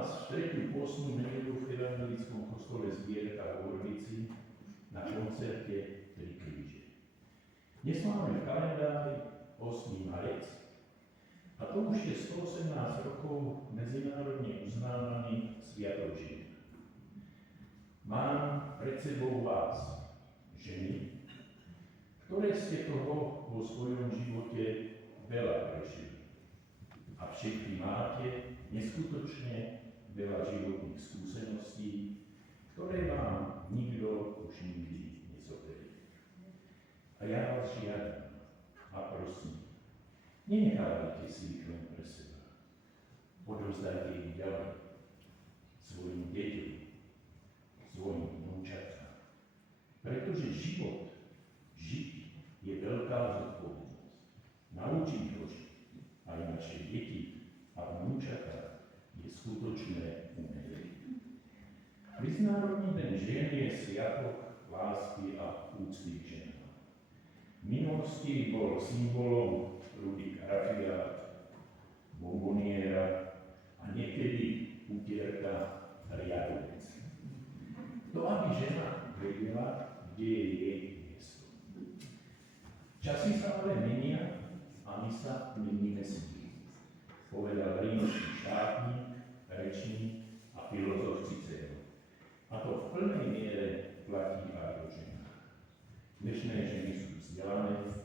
vás v tretiu pôstnu nedeľu v evangelickom kostole Zbierka v Orlici na koncerte Tri kríže. Dnes máme v kalendári 8. marec a to už je 118 rokov medzinárodne uznávaný sviatok žien. Mám pred sebou vás, ženy, ktoré ste toho vo svojom živote veľa prežili. A všetky máte neskutočne veľa životných skúseností, ktoré vám nikto už nikdy nezoberie. A ja vás žiadam a prosím, nenechávajte si ich len pre seba. Odovzdajte ich ďalej svojim deťom, svojim vnúčatkám. Pretože život, žiť je veľká zodpovednosť. Naučiť ho žiť aj naše deti a vnúčatá je skutočné umenie. Medzinárodný deň žien je sviatok lásky a úcty k ženám. V minulosti bol symbolom rudy karafiát, bomboniera a niekedy utierka riadovec. To, aby žena vedela, kde je jej miesto. Časy sa ale menia a my sa meníme s nimi, povedal rímsky štátnik, rečník a filozof Cicero. A to v plnej miere platí aj o ženách. Dnešné ženy sú vzdelané,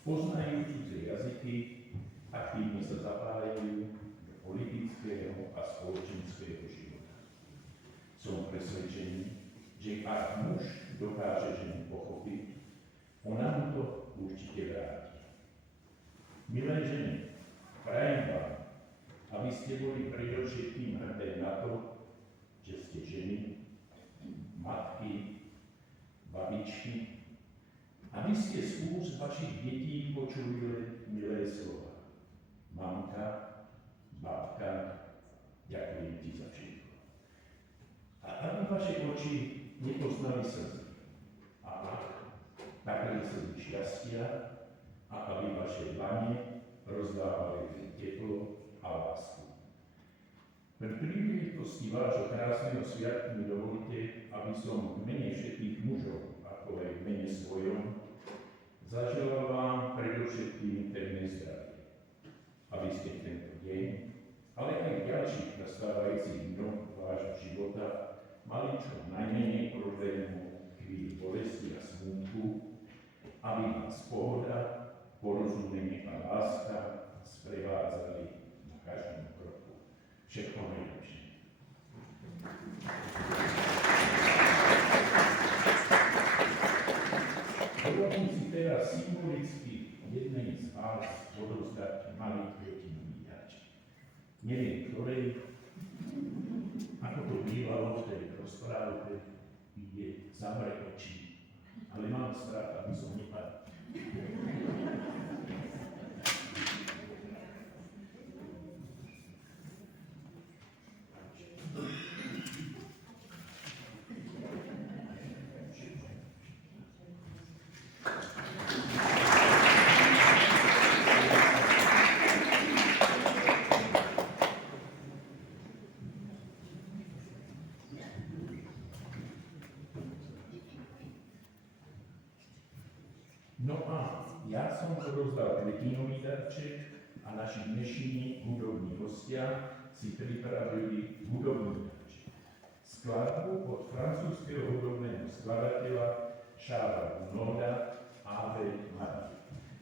poznajú cudzie jazyky, aktívne sa zapájajú do politického a spoločenského života. Som presvedčený, že ak muž dokáže ženu pochopiť, ona mu to určite vráti. Milé ženy, prajem vám, aby ste boli predovšetkým hrdé na to, že ste ženy, matky, babičky, aby ste z úst vašich detí počuli milé slova. Mamka, babka, ďakujem ti za všetko. A aby vaše oči nepoznali slzy. A takhle slzy šťastia, a aby vaše dlane rozdávali teplo a lásku. Pri príležitosti vášho krásneho sviatku mi dovolite, aby som v mene všetkých mužov, ako aj v mene svojom, zaželal vám predovšetkým pevné zdravie, aby ste tento deň, ale aj v ďalších nastávajúcich dňoch vášho života mali čo najmenej problémov, chvíľ bolesti a smútku, aby vás pohoda, porozumenie a láska sprevádzali na každom kroku. Všetko najlepšie. Dovolím si teraz symbolicky jednej z vás odovzdať malý květinový darček. Neviem ktorej, ako to bývalo v tej rozprávke, ide zavre oči, ale mám strach, aby som nepadol. No a ja som odovzdal kvetinový darček a naši dnešní hudobní hostia si pripravili hudobný darček. Skladbu od francúzskeho hudobného skladateľa Charlesa Gounouda Ave Maria.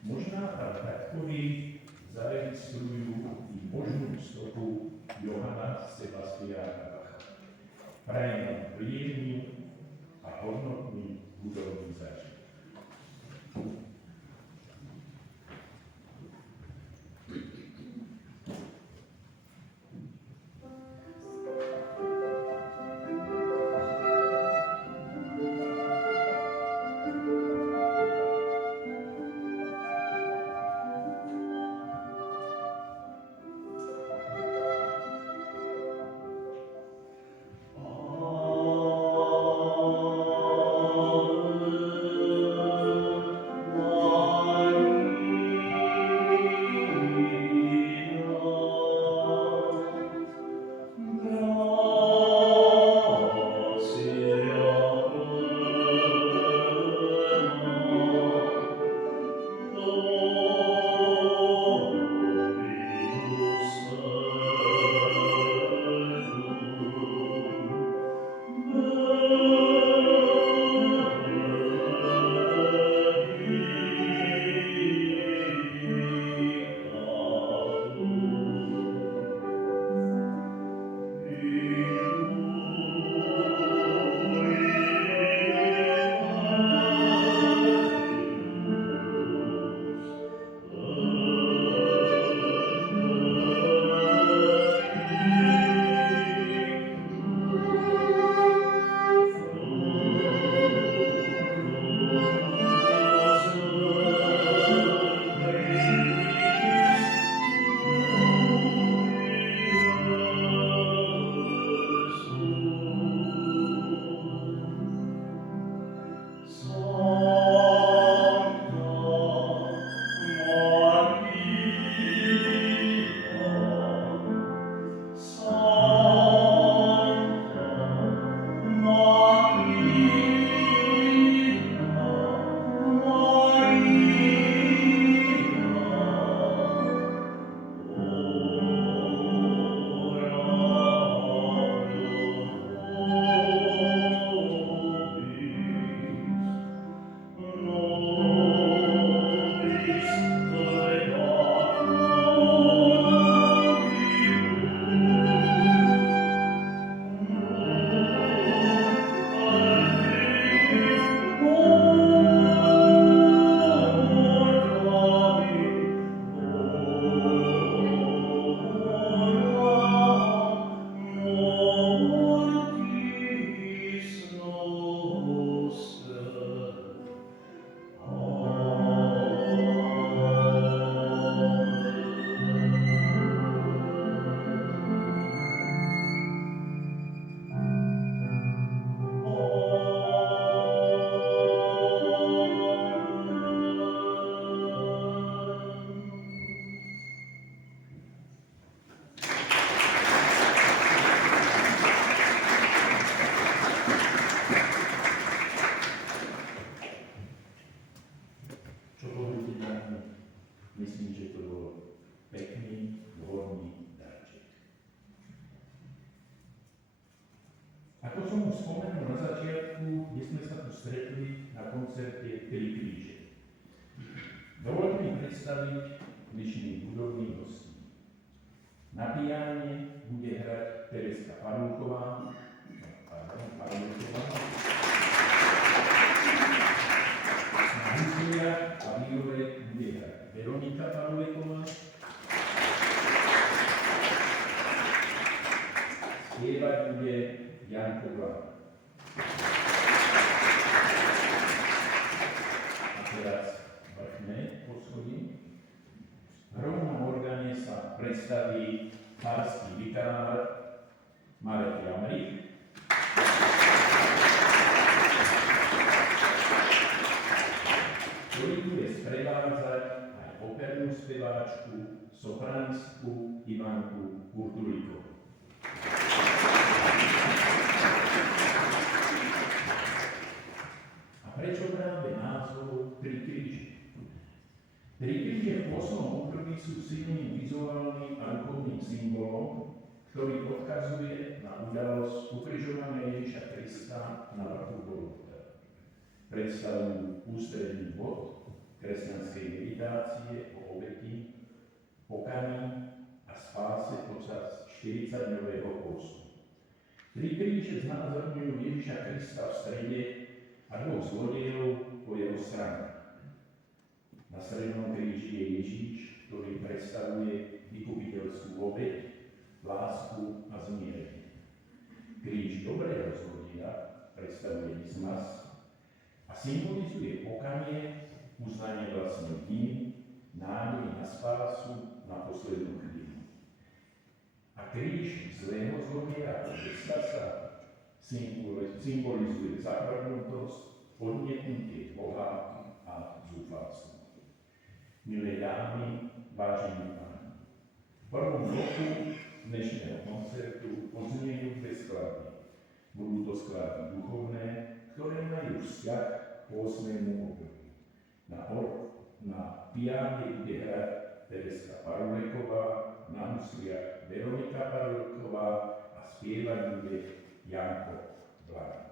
Možná tam taktorí zaregistrujú i možnú stopu Johanna Sebastiana Bacha. Prajem vám príjemný a hodnotný hudobný zážitok. Oh Ako som už spomenul na začiatku, kde sme sa tu stretli na koncerte Tri kríže. Dovoľte mi predstaviť dnešných hudobných hostí. Na piáne bude hrať Tereska Parúchová, na husliach a výrove bude hrať Veronika Paruleková, spievať bude Janko Blán. A teraz vrchné poschodí. Hrom na orgáne sa predstaví farský vikár Marek Jamrich, ktorý bude sprevádzať aj opernú speváčku, sopranistku Ivanku Kurtulíkovú. A prečo práve názov Tri kríže? Tri kríže v 8. období sú silným vizuálnym a duchovným symbolom, ktorý odkazuje na udalosť ukrižovania Ježiša Krista na vrchu Golgota. Predstavujú ústredný bod kresťanskej meditácie o obeti, pokaní a spáse počas 40-dňového postu. Tri kríže znázorňujú Ježiša Krista v strede a dvoch zlodejov po jeho strane. Na strednom kríži je Ježiš, ktorý predstavuje vykupiteľskú obeť, lásku a zmierenie. Kríž dobrého zlodeja predstavuje Dismas a symbolizuje pokanie, uznanie vlastnej viny, nádej na spásu na poslednú chvíľu. A kríž zlého zlodeja Krista symbolizuje zavrhnutosť, odmietnutie Boha a zúfalstvo. Milé dámy, vážení páni, v prvom roku dnešného koncertu odzniejú dve skladby. Budú to skladby duchovné, ktoré majú vzťah k 8. období. Na piáne bude hrať Tereska Paruleková, na husliach Veronika Paruleková a spievať bude Janko Blán.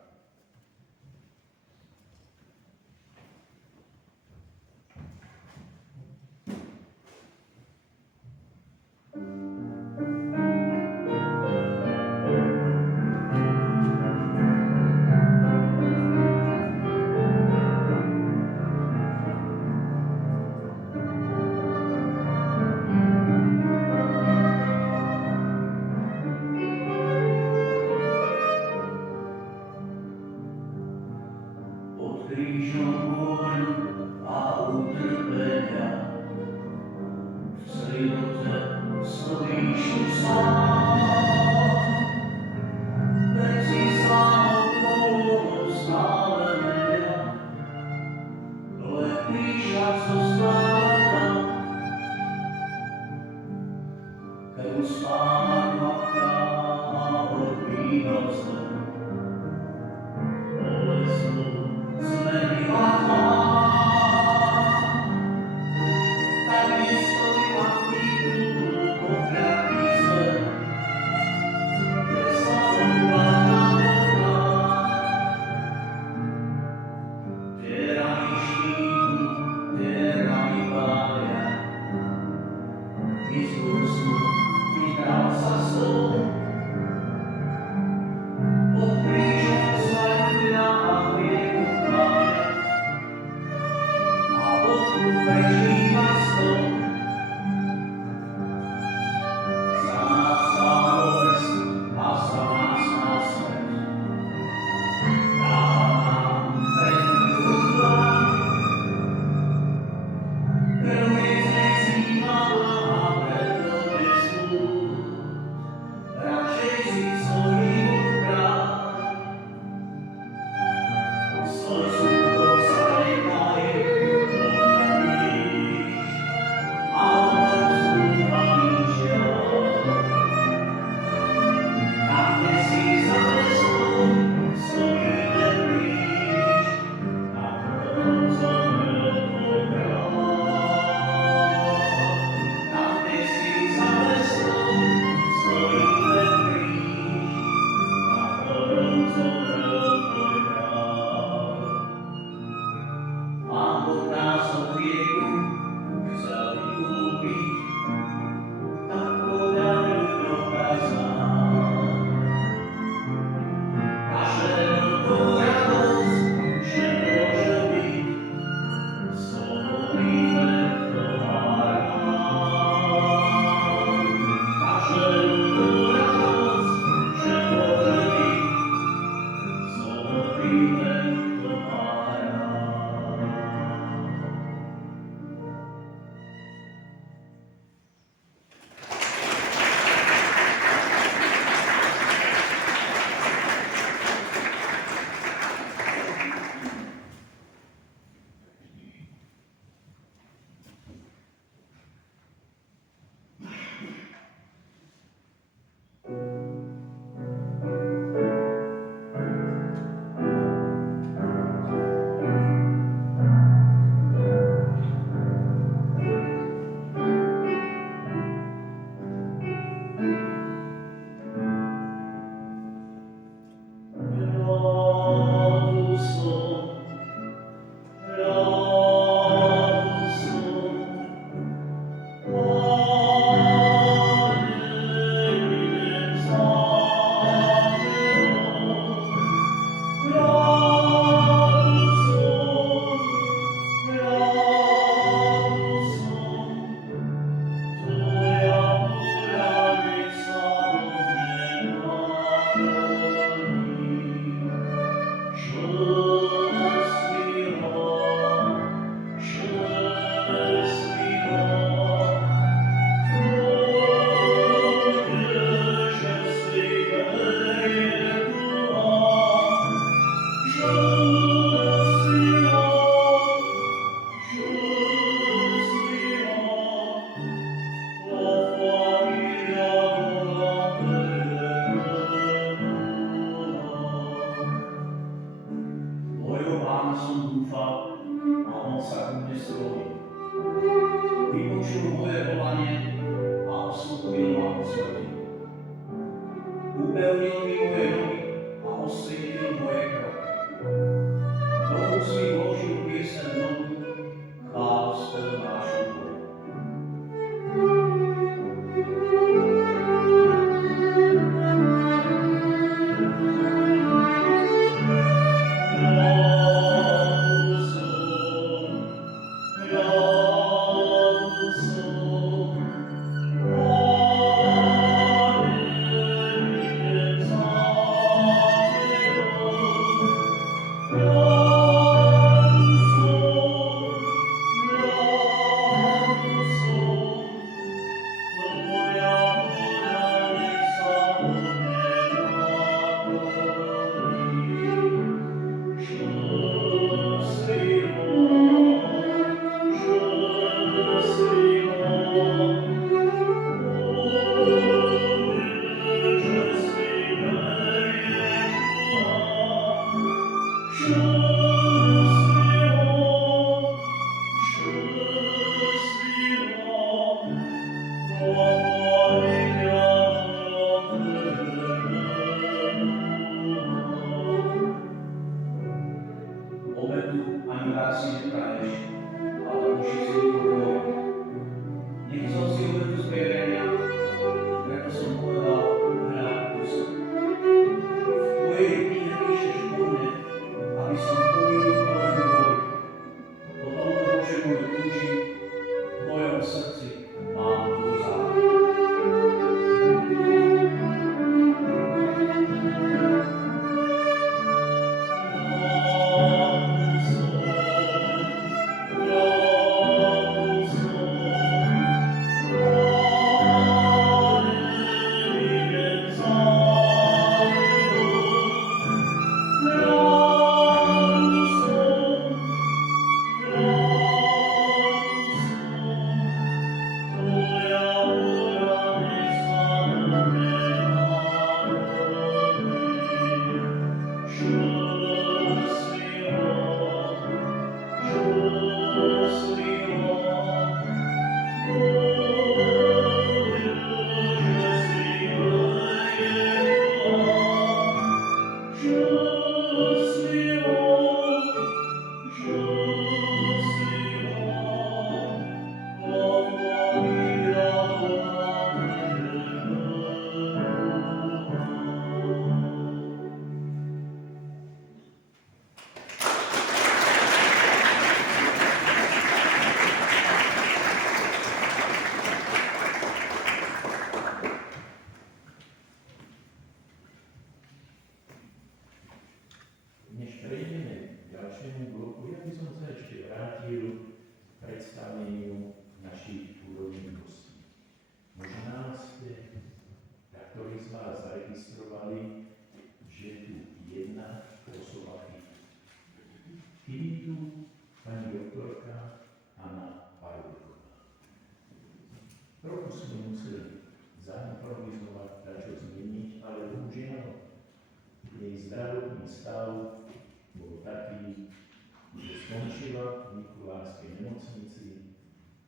upevnil mi moje nohy a osvietil moje kroky. Do úst mi vložil pieseň novú, chválospev nášmu Bohu. Obetu ani dar si nepraješ, ale duši si tvoje. Nechcel si obetu zmierenia, preto som povedal, hľa, tu som. V tvojej knihe píšeš o mne, aby som plnil tvoju vôľu. Po tomto Bože môj túžim, v tvojom srdci mám tvoj zákon. Než prejdeme k ďalšiemu bloku, ja by som sa ešte vrátil k predstaveniu našich úrodných hostí. Možná ste, ktorí z vás zaregistrovali, že tu jedna osoba chýba. Chýbi tu pani doktorka Anna Pavlíková. Trochu sme museli zaimprovizovať, čo zmeniť, ale bohužiaľ jej zdravotný stav bol taký, že skončila v Mikulánskej nemocnici.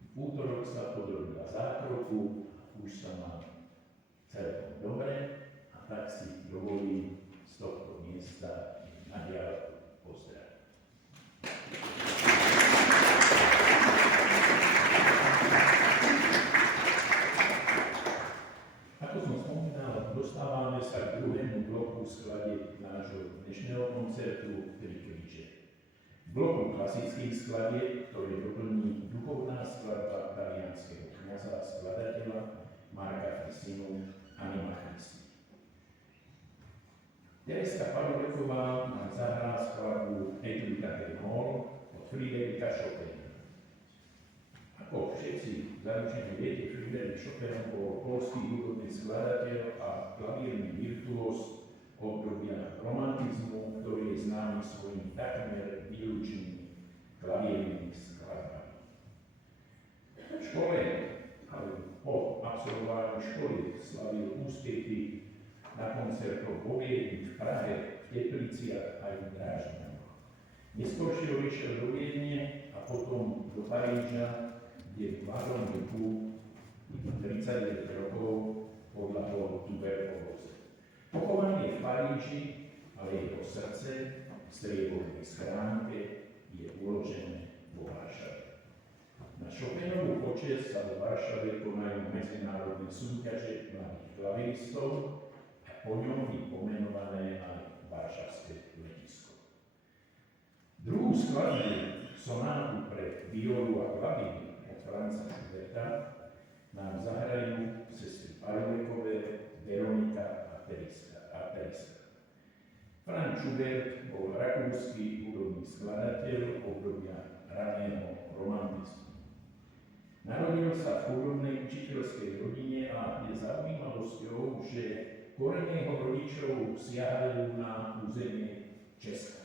V útorok sa podrobila zákroku, už sa má celkom dobre a tak si dovolím z tohto miesta na diaľku pozdraviť. Ako som spomínal, dostávame sa k druhému bloku skladieb nášho dnešného koncertu Tri kríže. V bloku klasických skladieb, ktoré doplní duchovná skladba talianskeho kňaza a skladateľa Marka Frissinu Anima Christi. Tereska Pavlíková nám zahrá skladbu Etude Tenor od Friedricha Chopina. Ako všetci zaručene viete, Friedrich Chopin bol poľský hudobný skladateľ a klavírny virtuós obdobia romantizmu, ktorý je známy svojimi takmer výlučnými klavírnymi skladbami. V škole, ale po absolvovaní školy slavil úspechy na koncertoch vo Viedni, v Prahe, v Tepliciach aj v Drážďanoch. Neskôršie išiel do Viedne a potom do Paríža, kde v mladom veku, 39 rokov, podľahol tuberkulóze. Po Paríži, ale jeho srdce v striebornej schránke je uložené vo Varšave. Na Chopinovu počesť sa vo Varšave konajú medzinárodné súťaže mladých klaviristov a po ňom je pomenované aj varšavské letisko. Druhú skladbu, sonátu pre violu a klavír od Franza Schuberta, nám zahrajú sestry Parulekové, Veronika a Teriska. Franz Schubert bol rakúsky hudobný skladateľ obdobia raného romantizmu. Narodil sa v chudobnej učiteľskej rodine a je zaujímavosťou, že korene jeho rodičov siahajú na územie Česka.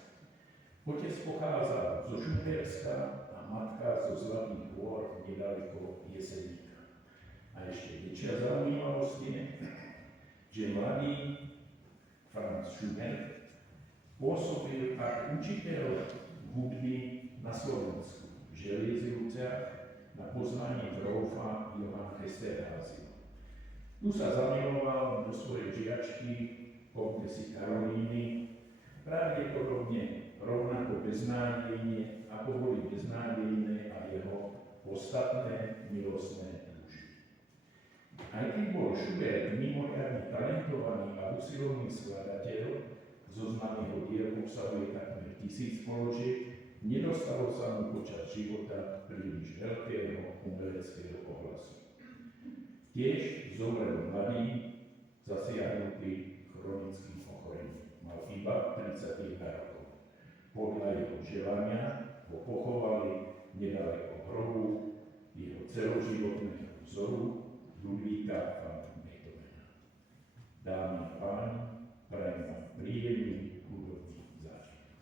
Otec pochádza zo Šumperska a matka zo Zlatých hôr nedaleko Jeseníka. A ešte väčšia zaujímavosť je, že mladý Franz Schubert pôsobil ako učiteľ hudby na Slovensku, v Želiezovciach, na pozvanie grófa Johanna Esterházyho. Tu sa zamiloval do svojej žiačky komtesy Karolíny, pravdepodobne rovnako beznádejne, ako boli beznádejné a jeho ostatné milostné duši. Aj keď bol Schubert mimoriadne talentovaný a usilovný skladateľ, zoznam jeho diel obsahuje takmer 1000 položiek, nedostalo sa mu počas života príliš veľkého umeleckého ohlasu. Tiež zomrel mladý, zasiahnutý chronickým ochorením. Mal iba 31 rokov. Podľa jeho želania ho pochovali nedaleko hrobu jeho celoživotného vzoru Ludvíka van Beethovena. Dámy a páni, prajem vám príjemný hudobný zážitok.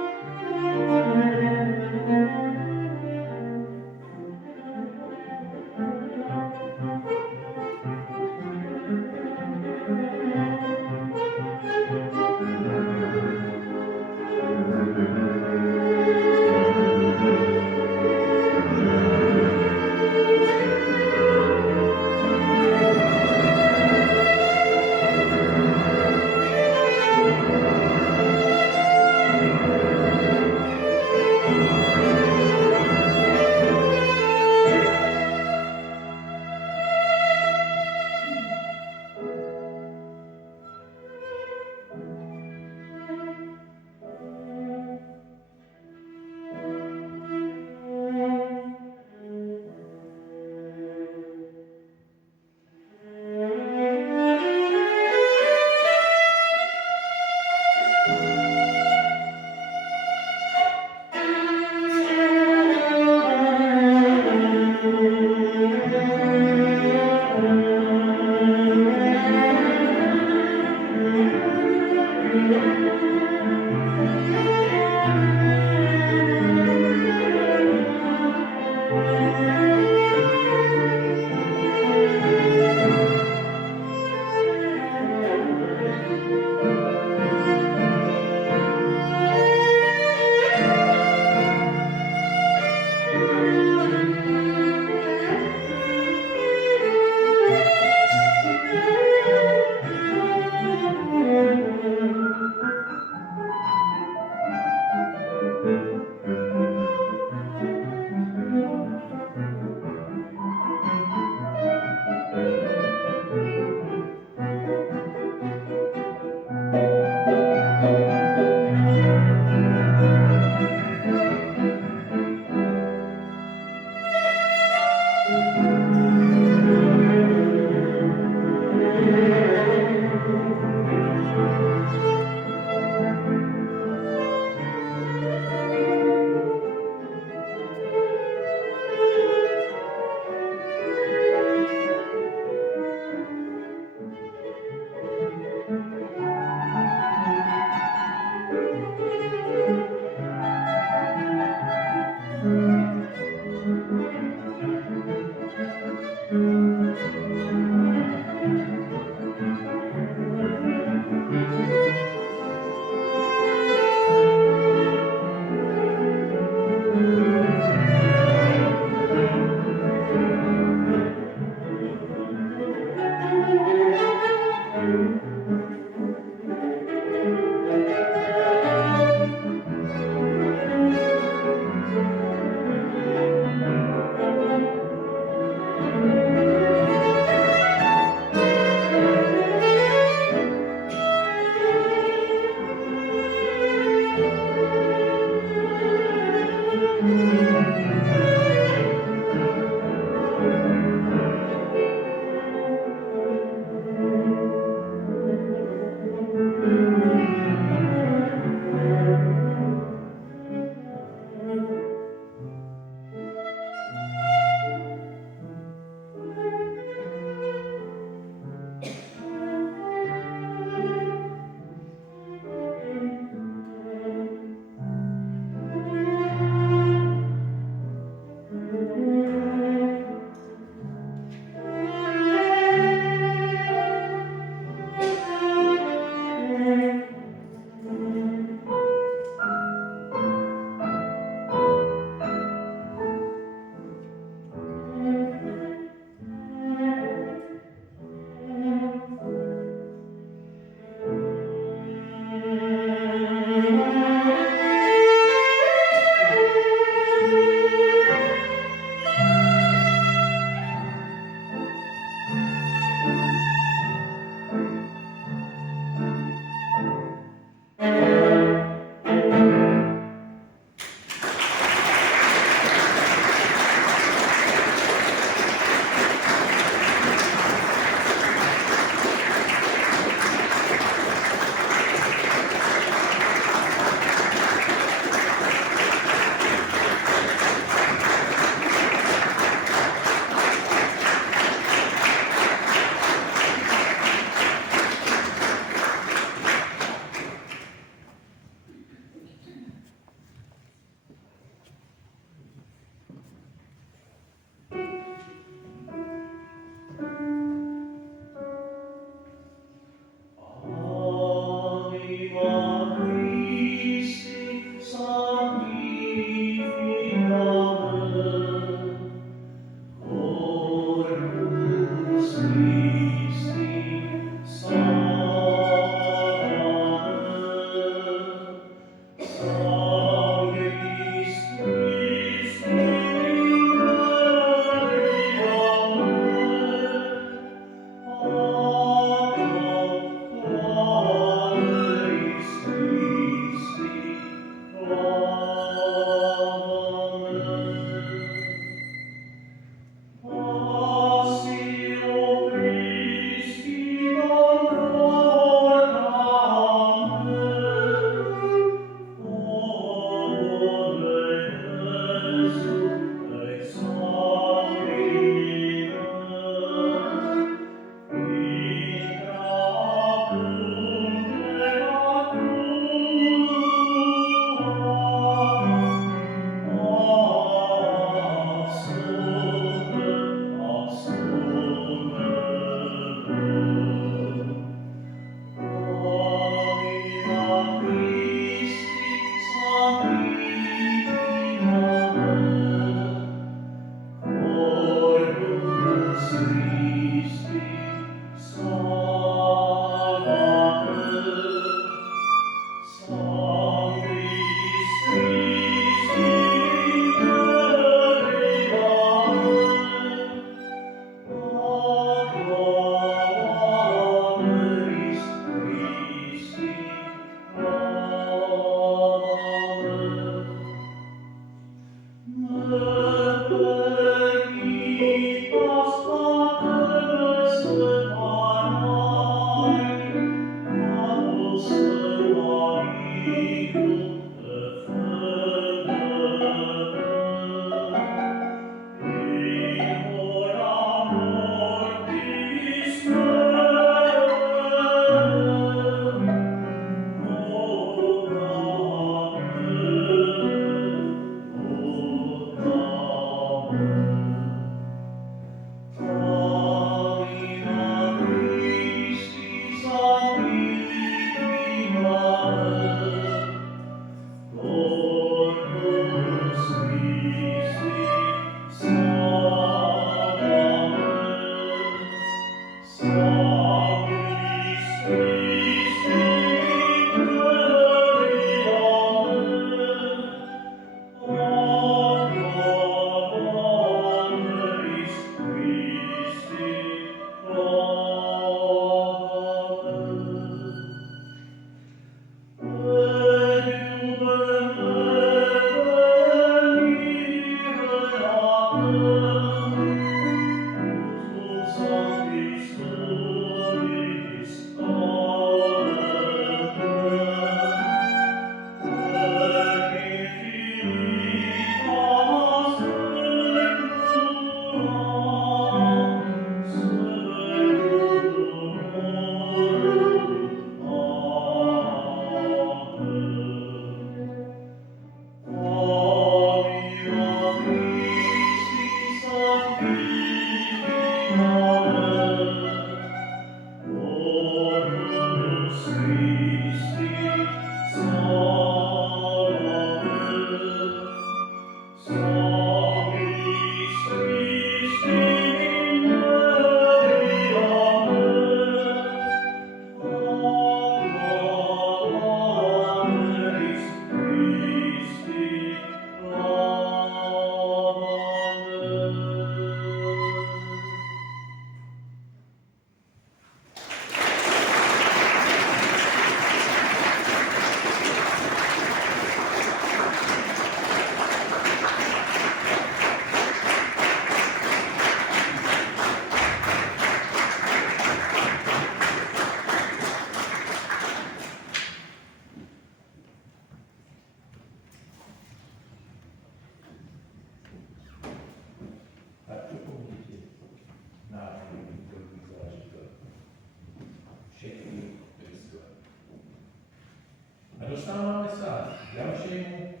sa ďalšiemu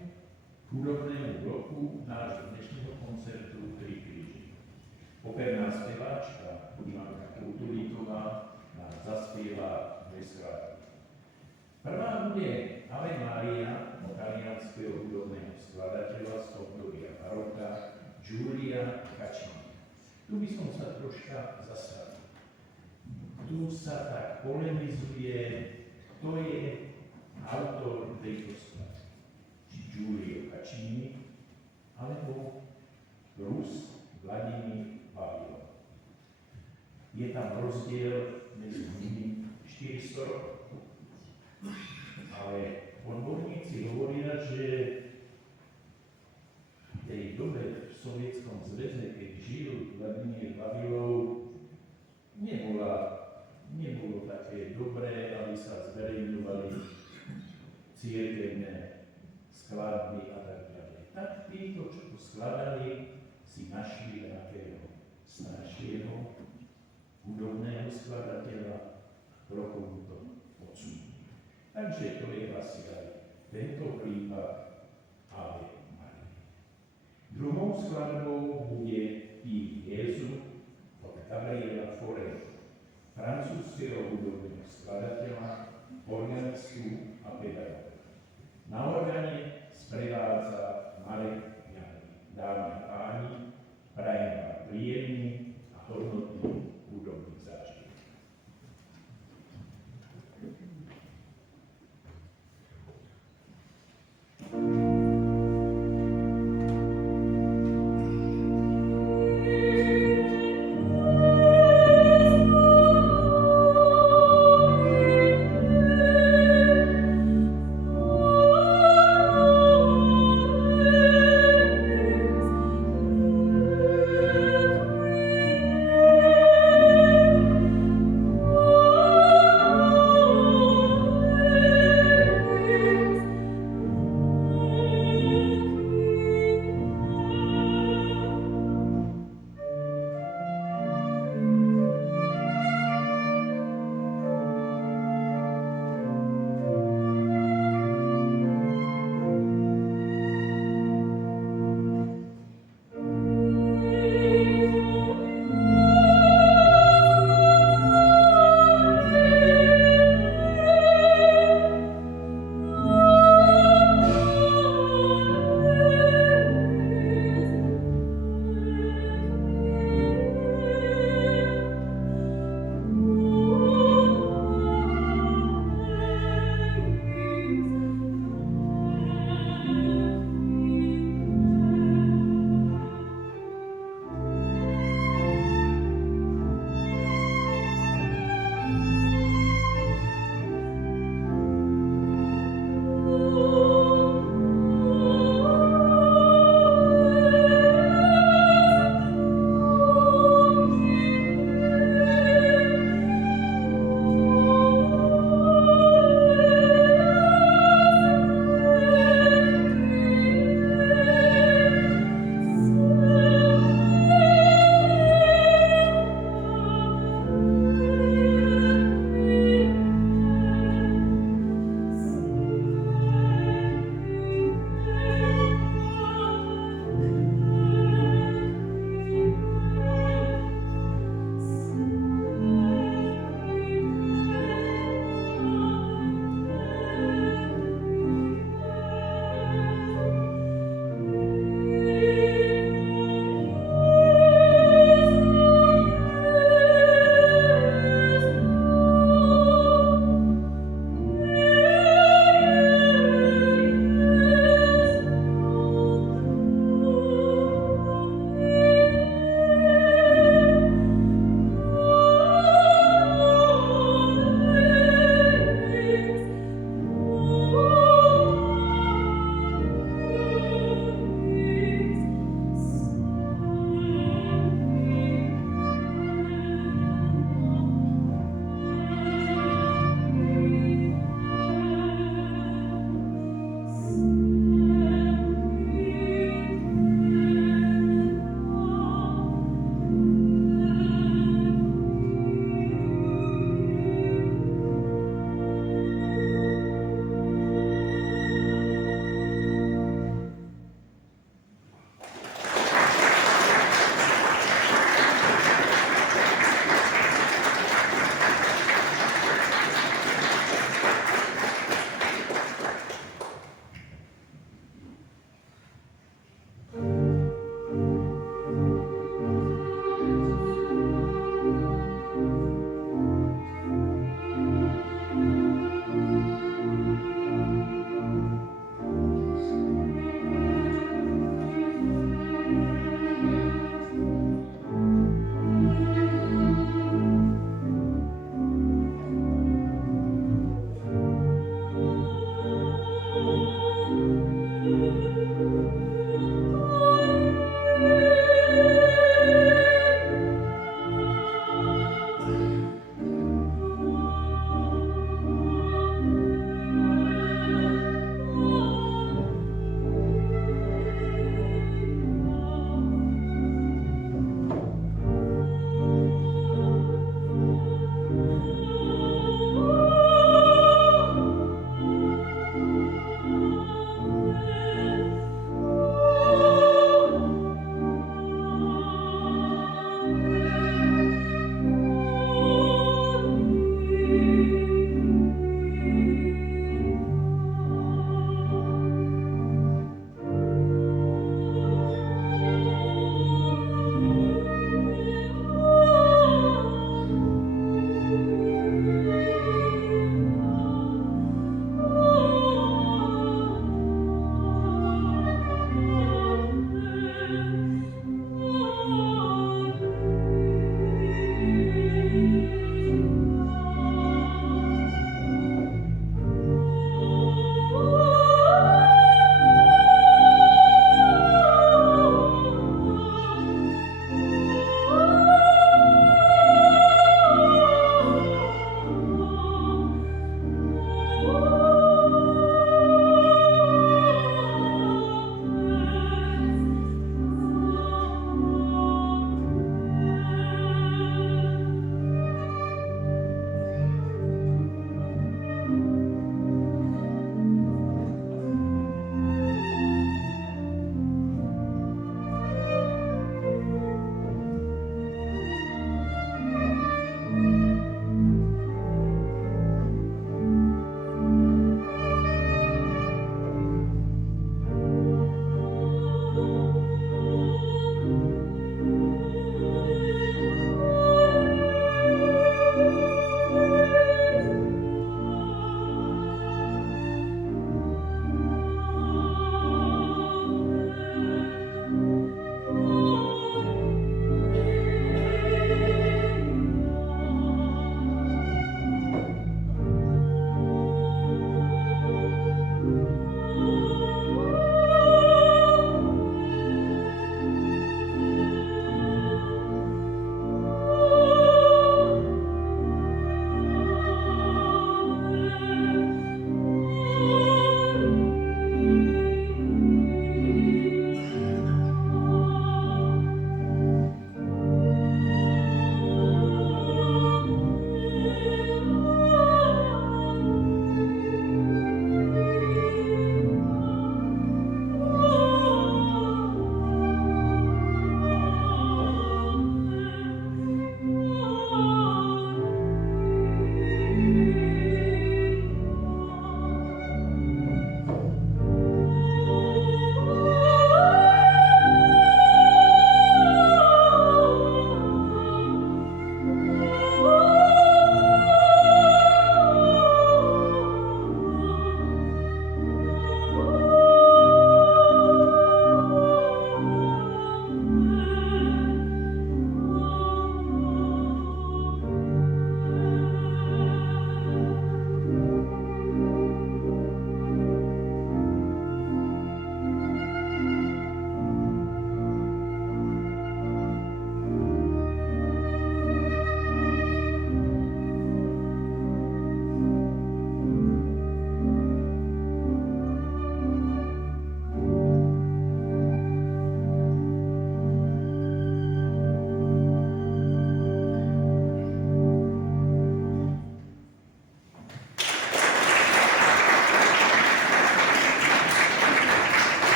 hudobnému bloku nášho dnešného koncertu Tri kríži. Operná speváčka Ivanka Kultulíková nám zaspieva dve skladby. Prvá bude Ave Maria od talianskeho hudobného skladateľa z obdobia baroka Giulia Caccini. Tu by som sa troška zastavil. Tu sa tak polemizuje, kto je autor tejto skladby. Či Giulio Caccini, alebo Rus Vladimír Vavilov. Je tam rozdiel medzi nimi 400 rokov. Ale odborníci hovoria, že v tej dobe v Sovietskom zväze, keď žil Vladimír Vavilov, nebolo také dobré, aby sa zverejňovali cirkevné skladby a tak ďalej. Tak títo, čo to skladali, si našli takého staršieho hudobného skladateľa, trochu mu to odsunuli. Takže to je asi aj tento prípad Ave Maria. Druhou skladbou bude Pí Jezu od Gabriela Fauré, francúzskeho hudobného skladateľa, organistu a pedagoga. Na orgáne sprevádza Marek Jan. Dámy a páni, prajem vám príjemný a hodnotný hudobný zážitok. Thank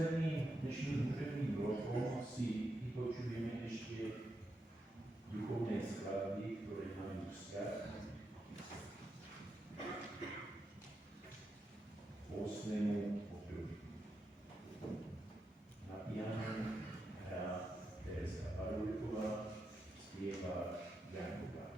posledným dnešním hudobným blokom si vypočujeme ešte duchovné skladby, ktoré majú vzťah k 8. období. Na piano hrá Teresa Parulková, spieva Janková.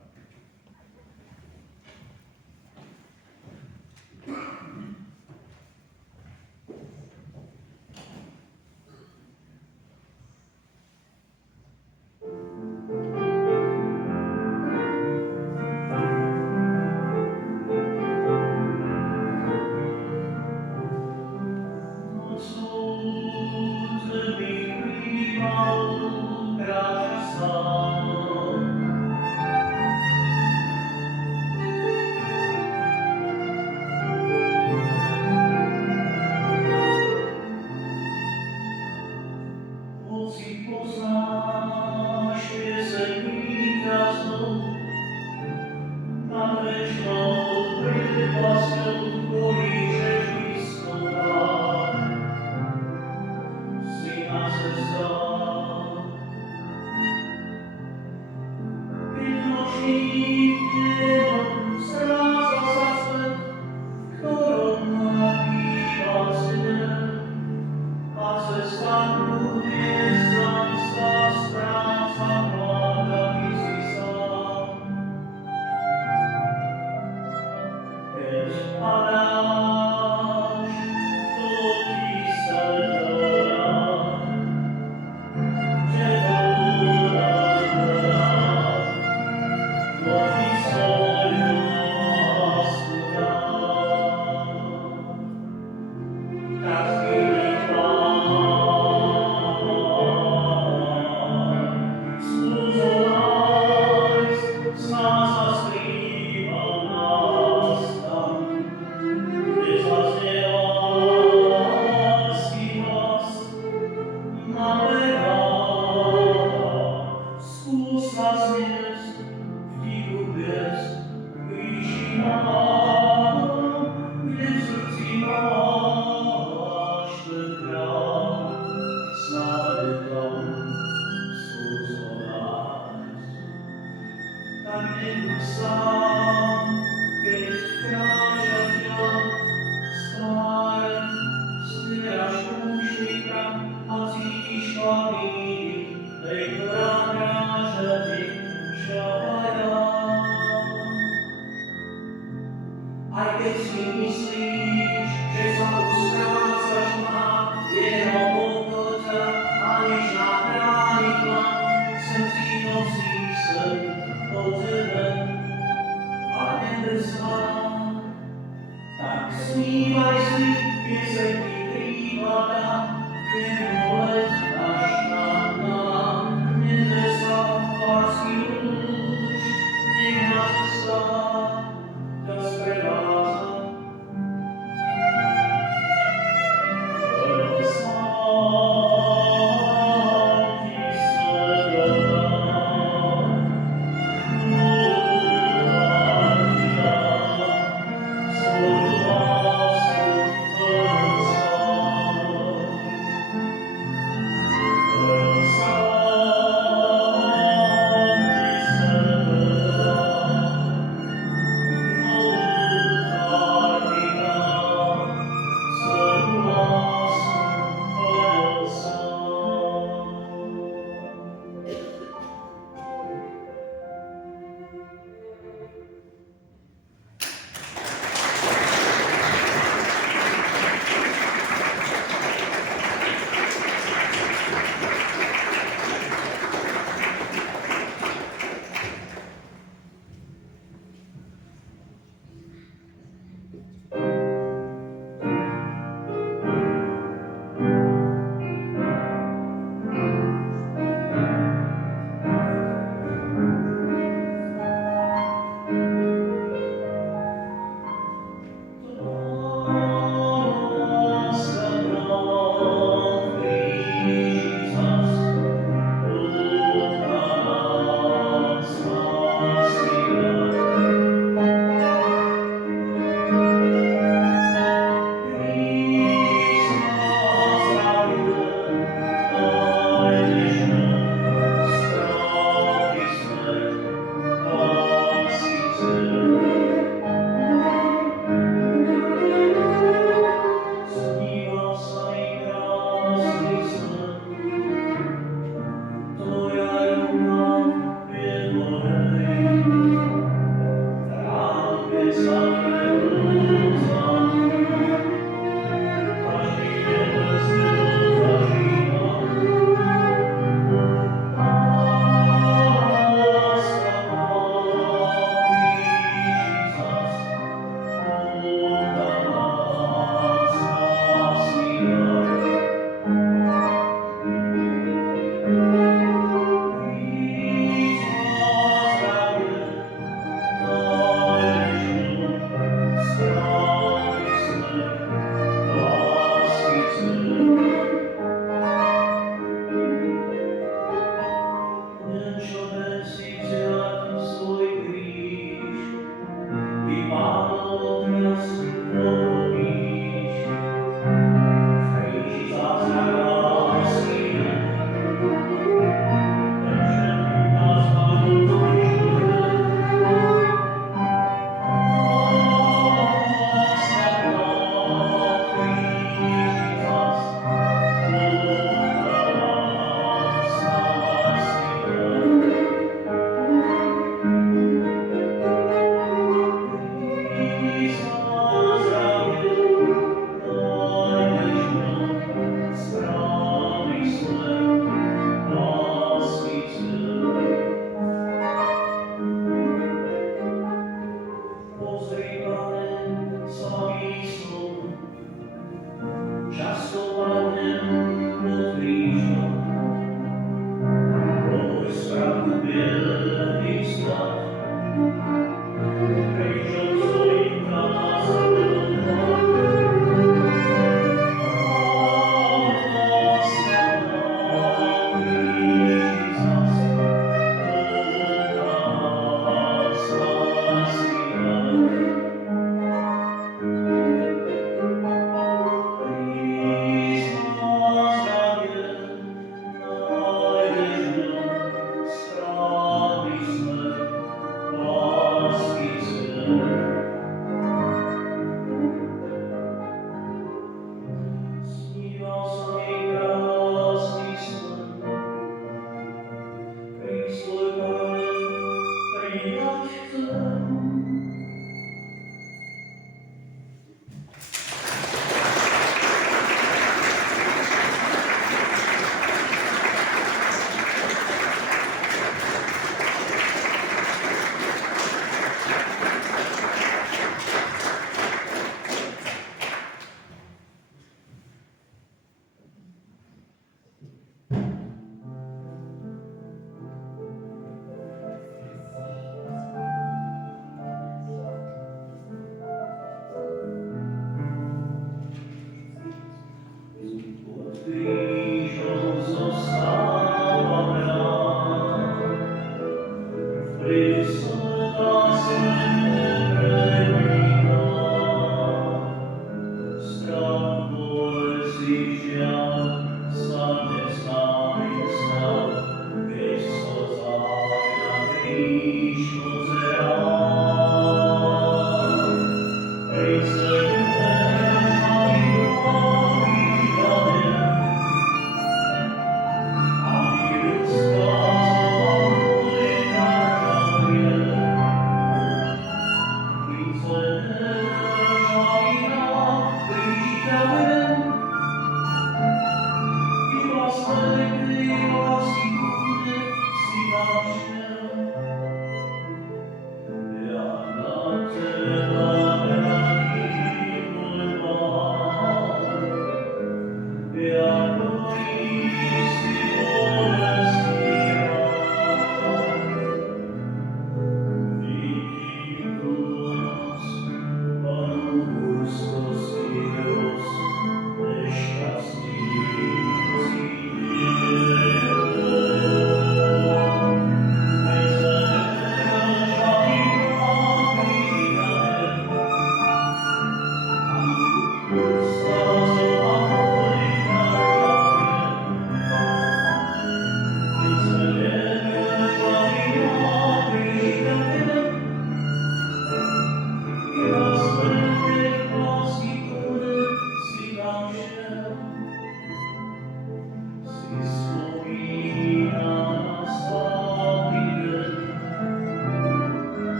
Prečo svojim krásom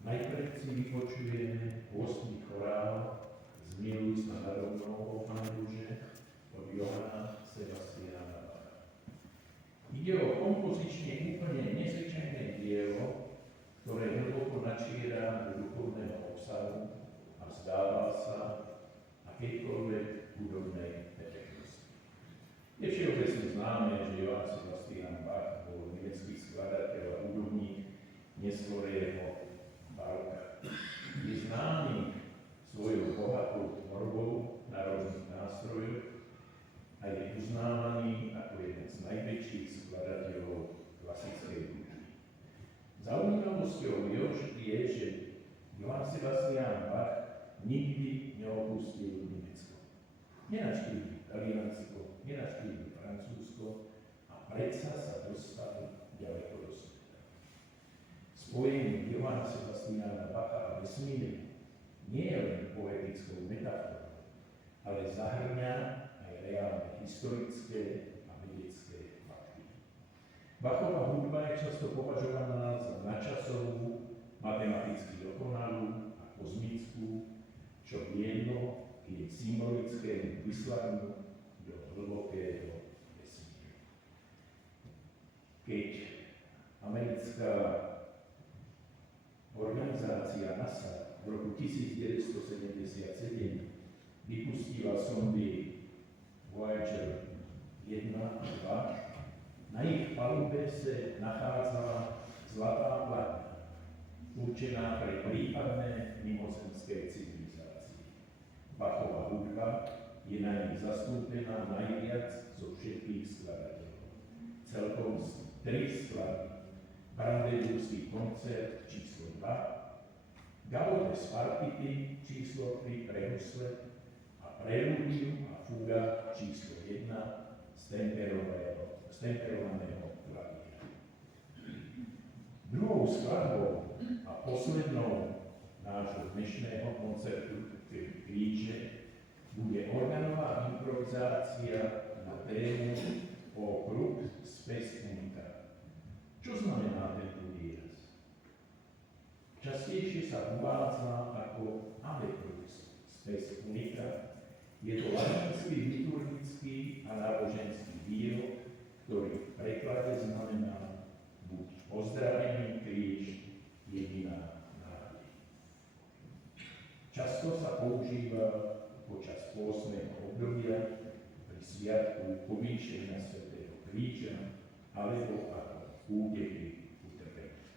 Najprv si vypočujeme pôstny chorál Zmiluj sa nado mnou, ó Pane Bože, od Johanna Sebastiana Bacha. Ide o kompozične úplne nezvyčajné dielo, ktoré hlboko načiera do duchovného obsahu a vzdáva sa akejkoľvek hudobnej efektnosti. Je všeobecne známe, že Johann Sebastian Bach bol nemecký skladateľ a hudobník neskorého baroka. Je známy svojou bohatou tvorbou na rôznych nástrojoch a je uznávaný ako jeden z najväčších skladateľov klasickej hudby. Zaujímavosťou je, že Johann Sebastian Bach nikdy neopustil Nemecko. Nenavštívil Taliansko, nenavštívil Francúzsko a predsa sa dostal ďaleko do sveta. Spojenie Johanna Sebastiana Bacha a vesmíru nie je len poetickou metaforou, ale zahrňa aj reálne historické a vedecké fakty. Bachova hudba je často považovaná za nadčasovú, matematicky dokonalú a kozmickú, čo viedlo k jej symbolickému vyslaniu do hlbokého vesmíru. Keď americká organizácia NASA v roku 1977 vypustila sondy Voyager 1 a 2, na ich palube sa nachádzala zlatá platňa, určená pre prípadné mimozemské civilizácie. Bachova hudba je na nej zastúpená najviac zo všetkých skladateľov. Celkom 3 skladby: Brandenburský koncert číslo 2, Gavote z Partity číslo 3 pre husle a Preludium a fuga číslo 1 z temperovaného klavíra. Druhou skladbou a poslednou nášho dnešného koncertu Kríže bude organová improvizácia na tému Okruh spes unica. Čo znamená tento výraz? Častejšie sa uvádza ako Abeclus spes unica. Je to latinský liturgický a náboženský výrok, ktorý v preklade znamená buď pozdravený kríž, jediná nádej. Často sa používa počas pôstneho obdobia pri sviatku povýšenia svätého kríža alebo ako úteky utrpenia.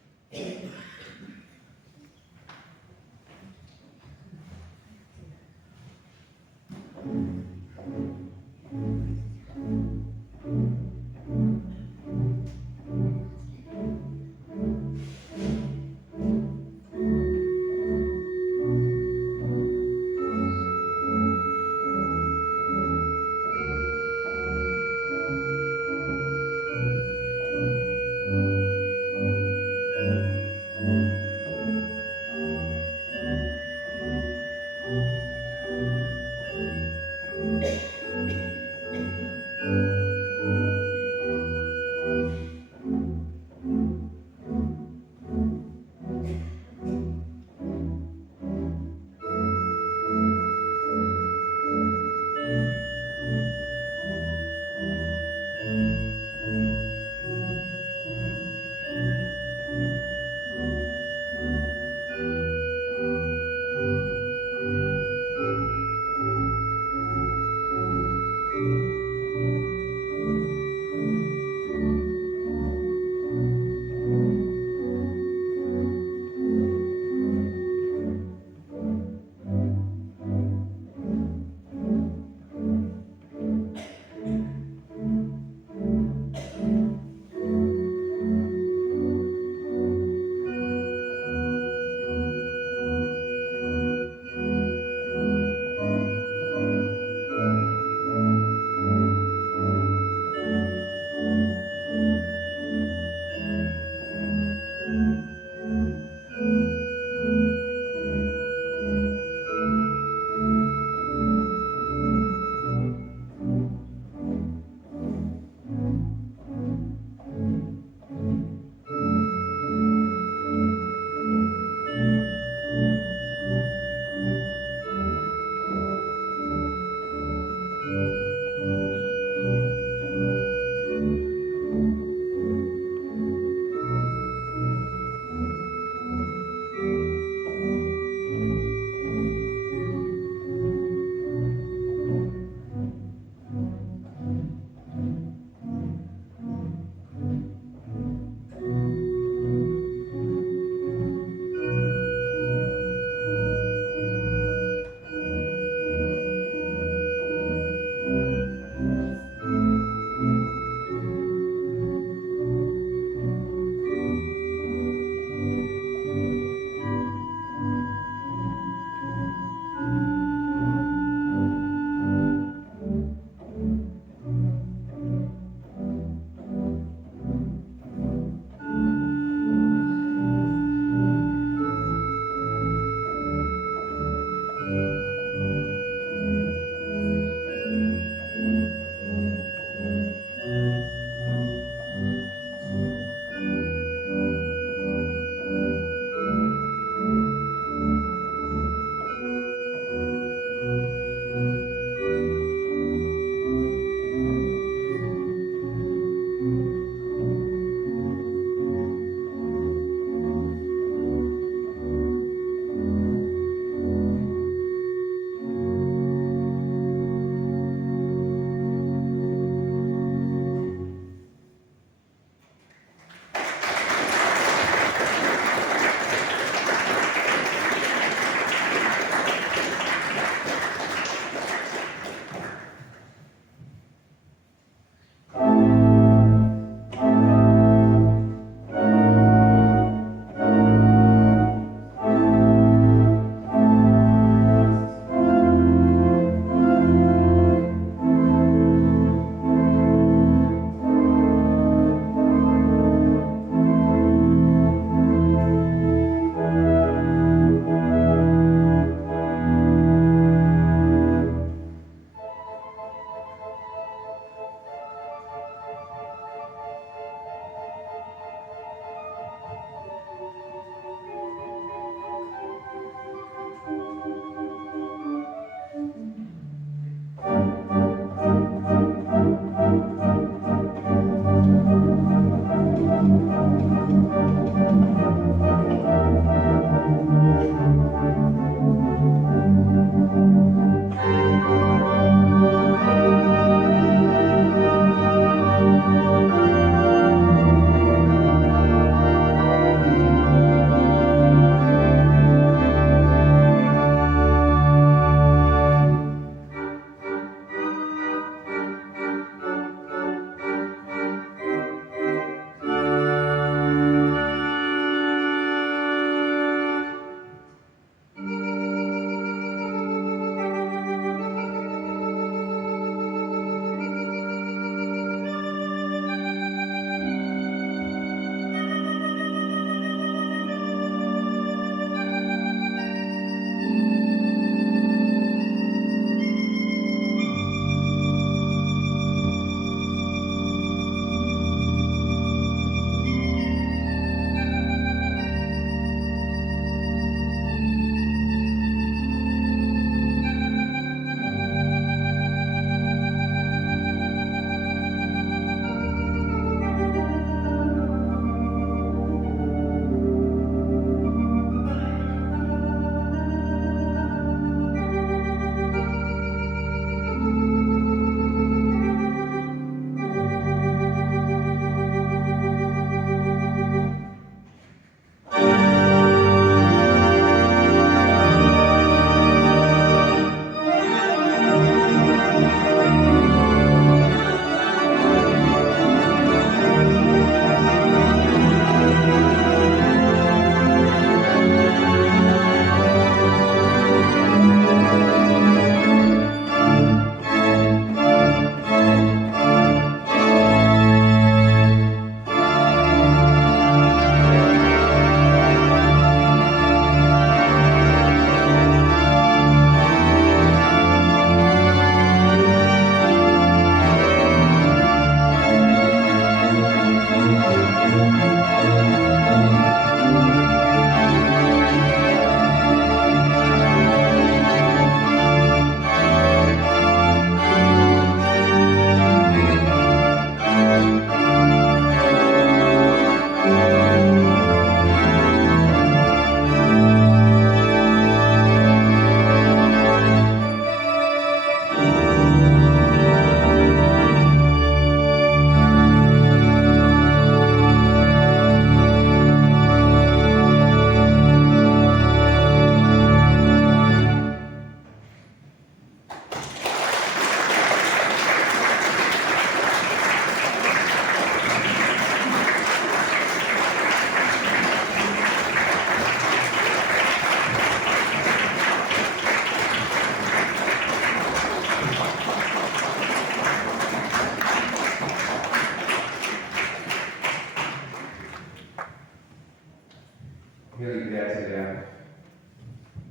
Milí priatelia,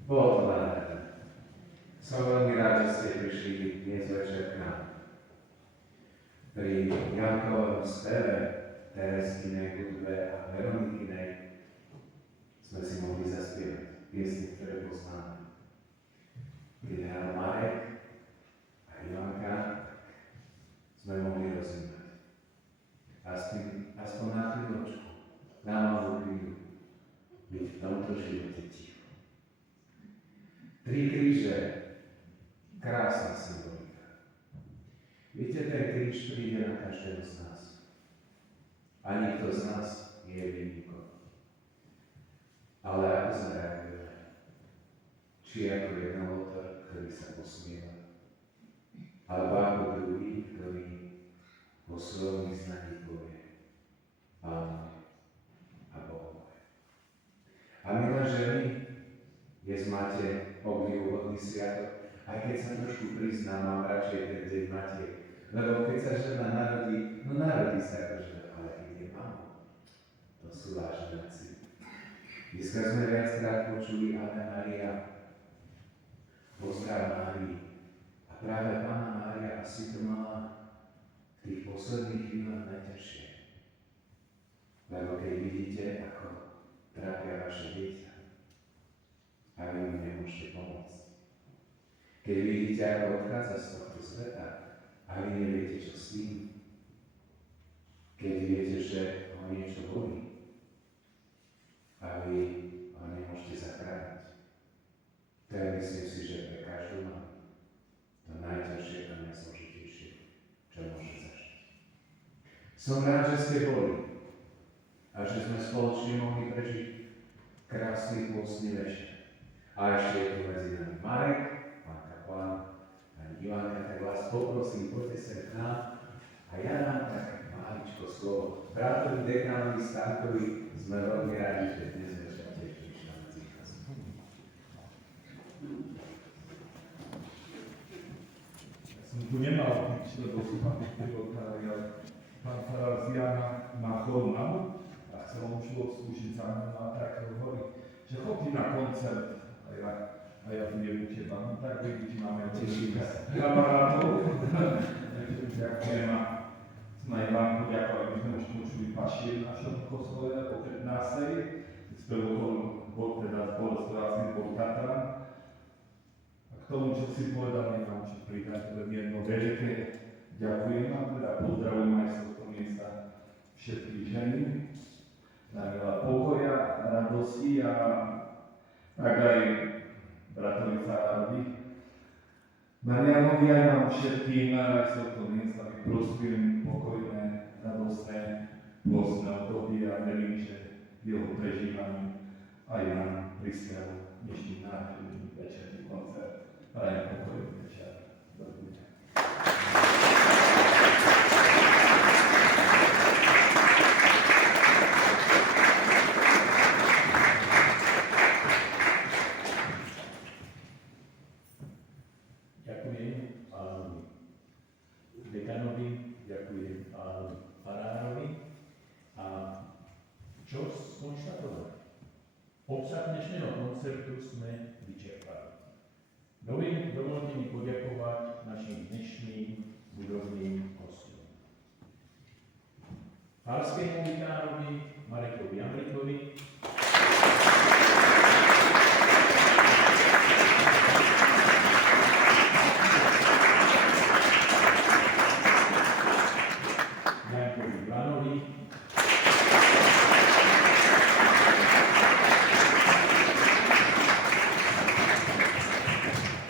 bolo to nádherné. Som veľmi rád, že ste prišli dnes večer k nám. Pri Jankovom speve, Tereskinej hudbe a Veronikinej sme si mohli zaspievať piesne, ktoré poznáme. Keď hral Marek a Ivanka, sme mohli rozumieť. Aspoň na chvíľočku, na malú chvíľu, byť v tomto živote ticho. 3 kríže, krásna symbolika. Viete, ten kríž príde na každého z nás. A nikto z nás nie je výnikom. Ale ako zareagujeme? Či ako jeden lotor, ktorý sa posmieva, alebo ako druhý, ktorý po svojom vyznaní povie Pánu a Bohu. A milé ženy, dnes máte obdivuhodný sviatok, aj keď sa trošku priznám, mám radšej ten deň Matiek, lebo keď sa žena narodí, no narodí sa ako žena, ale keď je mama, to sú vážne veci. Dneska sme viackrát počuli Ave Maria, pozdrav Márii, a práve Panna Mária asi to mala v tých posledných chvíľach najťažšie. Lebo keď vidíte, ako trápia vaše dieťa a vy mu nemôžete pomôcť. Keď vidíte, ako odchádza z tohto sveta a vy neviete, čo s tým. Keď viete, že ho niečo bolí a vy ho nemôžete zachrániť. To je, myslím si, že pre každú mamu to najťažšie a najzložitejšie, čo môže zažiť. Som rád, že ste boli a že sme spoločne mohli prežiť krásny pôstny večer. A ešte je tu medzi nami Marek, pán kapelán, pani Ivanka, tak vás poprosím, poďte sem k nám a ja dám tak maličko slovo. Brátovi dekánovi Stankovi sme veľmi rádi, že dnes večer tiež prišla medzi nás. Ja som tu nemal nič, lebo sú tam privokári, ale pán farár z Jana má chorú mamu a chcel mu človek slúžiť za mňa a tak hovorí, že chodí na koncert a ja budem u teba. No tak vidíte, máme teším kamarátov. Ďakujem a sme vám poďakovali, my sme už počuli pašier v našom kostole o 15. Spevokom bol teda zbor Slovácky zbor Tatran. A k tomu, čo si povedal, nemám čo pridať, len jedno veľké ďakujem vám, teda pozdravujem aj z tohto miesta všetkých ženy. Na veľa pokoja, radosti a tak aj bratovi farárovi. Marianovi aj vám všetkým aj z tohto miesta vyprostujem pokojné, radostné, pôstne obdobie a verím, že jeho prežívaním aj nám prispel dnešným návštevným večerný koncert. Prajem pokojný večer. Dobrý deň. Ďakujem pánovi dekanovi, ďakujem pánovi farárovi a čo skonštatovať? Obsah dnešného koncertu sme vyčerpali. Dovolte mi poďakovať našim dnešným budovným hostom. Falskému vikárovi Marekovi Jamrikovi, Jankovi Blanovi,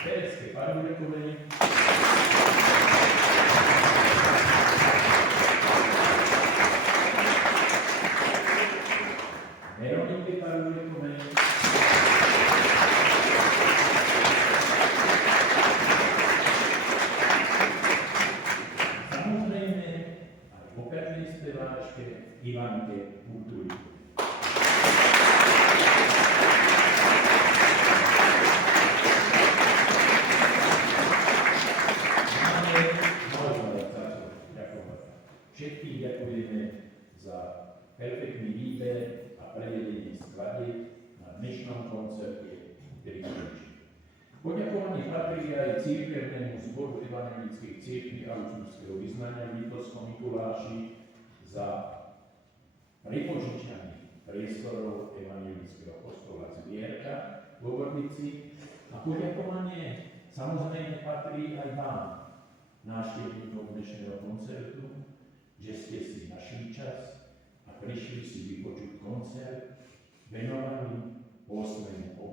Tereske Parulekovej, Veronike dnešnom koncerte Trikončí. Poďakovanie patrí aj cirkevnému zboru evangelických cirkví a učňovského vyznania v Liptovskom Mikuláši za prepožičanie priestorov evangelického kostola Zvierka vo Vrbici a poďakovanie samozrejme patrí aj vám, návštevníkom dnešného koncertu, že ste si našli čas a prišli si vypočuť koncert venovaný 8. období